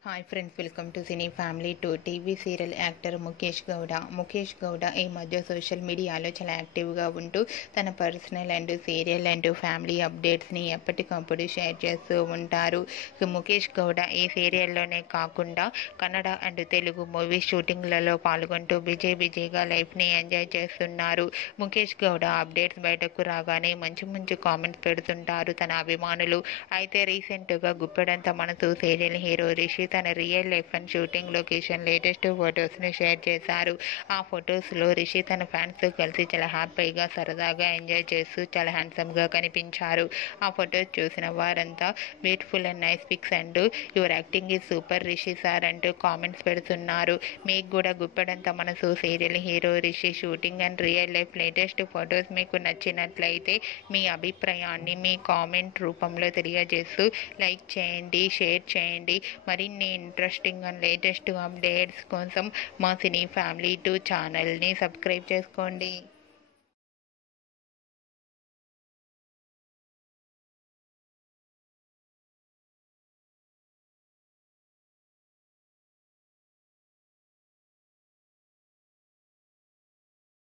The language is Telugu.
Hi friends, welcome to cine family two. TV serial actor Mukesh Gowda ఈ మధ్య సోషల్ మీడియాలో చాలా యాక్టివ్గా ఉంటూ తన personal and serial and family అప్డేట్స్ని ఎప్పటికప్పుడు షేర్ చేస్తూ ఉంటారు. ముఖేష్ గౌడ ఈ సీరియల్లోనే కాకుండా కన్నడ అండ్ తెలుగు మూవీ షూటింగ్లలో పాల్గొంటూ బిజీగా లైఫ్ని ఎంజాయ్ చేస్తున్నారు. ముఖేష్ గౌడ అప్డేట్స్ బయటకు రాగానే మంచి కామెంట్స్ పెడుతుంటారు తన అభిమానులు. అయితే రీసెంట్గా గుప్పెడంత మనసు సీరియల్ హీరో రిషి తన real life and shooting location latest ఫొటోస్ని షేర్ చేశారు. ఆ ఫొటోస్లో రిషి తన ఫ్యాన్స్తో కలిసి చాలా హ్యాపీగా సరదాగా ఎంజాయ్ చేస్తూ చాలా హ్యాండ్సమ్గా కనిపించారు. ఆ ఫొటోస్ చూసిన వారంతా beautiful and nice pics and your acting is super Rishi sir అంటూ కామెంట్స్ పెడుతున్నారు. మీకు కూడా గుప్పెడంత మనసు serial hero Rishi shooting and real life latest photos మీకు నచ్చినట్లయితే మీ అభిప్రాయాన్ని మీ కామెంట్ రూపంలో తెలియజేస్తూ లైక్ చేయండి, షేర్ చేయండి. మరిన్ని ఇంట్రెస్టింగ్ అండ్ లేటెస్ట్ అప్డేట్స్ కోసం మా సినీ ఫ్యామిలీ 2 ఛానల్ని సబ్స్క్రైబ్ చేసుకోండి.